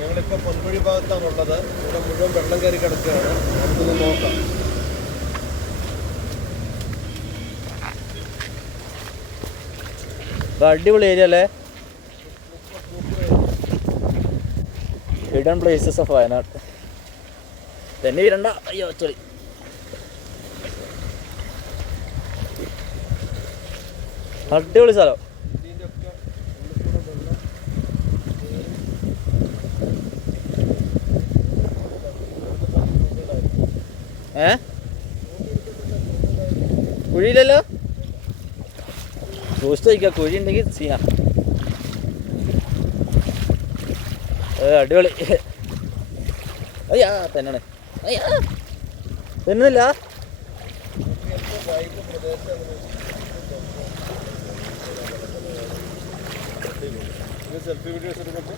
ഞങ്ങളിപ്പോൾ പൊൻകുഴി ഭാഗത്താണുള്ളത്. ഇവിടെ മുഴുവൻ വെള്ളം കയറി കിടക്കുകയാണ്. നമുക്കൊന്ന് നോക്കാം. അടിപൊളി ഏരിയ അല്ലേ? Hidden places of Wayanad. തന്നെ വരണ്ട. അയ്യോ ചൊളി. അടിപൊളി സ്ഥലം. കുഴിയില്ലല്ലോ. ചോദിച്ചു ചോദിക്കാം. കുഴി ഉണ്ടെങ്കിൽ സീനാ. അടിപൊളി. അയ്യാ തന്നെയാണ്. അയ്യാ തന്നില്ല. സെൽഫി വീഡിയോസ് എടുക്കട്ടെ.